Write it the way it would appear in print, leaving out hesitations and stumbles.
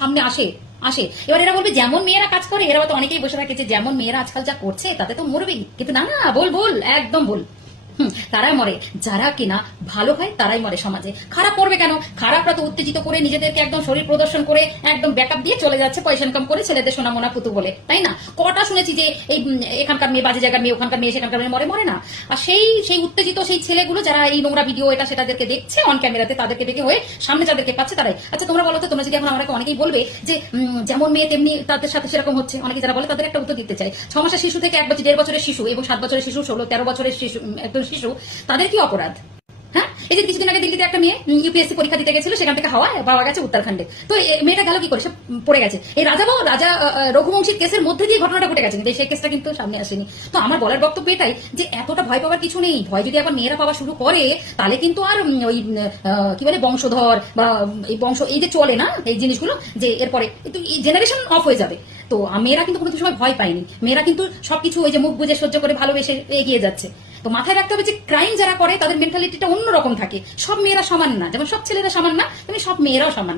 সামনে আসে আসে। এবার এরা বলবে যেমন মেয়েরা কাজ করে, এরা তো অনেকেই বসে থাকে যে যেমন মেয়েরা আজকাল যা করছে তাতে তো মরবেই, কিন্তু না না, বল বল, একদম বল। তারাই মরে যারা কিনা ভালো হয়, তারাই মরে সমাজে। খারাপ করবে কেন? খারাপরা তো উত্তেজিত করে নিজেদেরকে একদম শরীর প্রদর্শন করে একদম ব্যাকআপ দিয়ে চলে যাচ্ছে পয়সা ইনকাম করে, ছেলেদের সোনা মোনা পুতু বলে, তাই না? কটা শুনেছি যে এই এখানকার মেয়ে বাজে জায়গার মেয়ে, ওখানকার মেয়ে সেখানকার মেয়ে মরে, মরে না। আর সেই সেই উত্তেজিত সেই ছেলেগুলো যারা এই নোংরা ভিডিও এটা সেটাদেরকে দেখছে অন ক্যামেরাতে, তাদেরকে দেখে হয়ে সামনে যাদেরকে পাচ্ছে তারাই। আচ্ছা তোমরা বলো তো, তোমরা যদি এখন আমাকে অনেকেই বলবে যে যেমন মেয়ে তেমনি তাদের সাথে সেরকম হচ্ছে, অনেকে যারা বলে তাদের একটা উত্তর দিতে চাই। 6 মাসের শিশু থেকে 1 বছর 1.5 বছরের শিশু এবং 7 বছরের শিশু, 16-13 বছরের শিশু, একজন শিশু, তাদের কি অপরাধ? হ্যাঁ, এই যে কিছুদিন আগে দিল্লিতে একটা মেয়ে ইউপিএসসি পরীক্ষা দিতে গেছিল, সেখান থেকে হাওয়া পাওয়া গেছে উত্তরাখণ্ডে। তো মেয়েটা গেল কি করে? সে পড়ে গেছে। এই রাজা রঘুবংশীর কেসের মধ্যে দিয়ে ঘটনাটা ঘটে গেছে, কিন্তু সেই কেসটা কিন্তু সামনে আসেনি। তো আমার বলার বক্তব্য এটাই যে এতটা ভয় পাওয়ার কিছু নেই। ভয় যদি আবার মেয়েরা পাওয়া শুরু করে, তাহলে কিন্তু আর ওই কি বলে বংশধর বা এই বংশ এই যে চলে না এই জিনিসগুলো, যে এরপরে কিন্তু এই জেনারেশন অফ হয়ে যাবে। তো মেয়েরা কিন্তু কোনো সময় ভয় পায়নি, মেয়েরা কিন্তু সবকিছু ওই যে মুখ বুঝে সহ্য করে ভালোবেসে এগিয়ে যাচ্ছে। তো মাথায় রাখতে হবে যে ক্রাইম যারা করে তাদের মেন্টালিটিটা অন্যরকম থাকে। সব মেয়েরা সমান না, যেমন সব ছেলেরা সমান না, তেমনি সব মেয়েরাও সমান।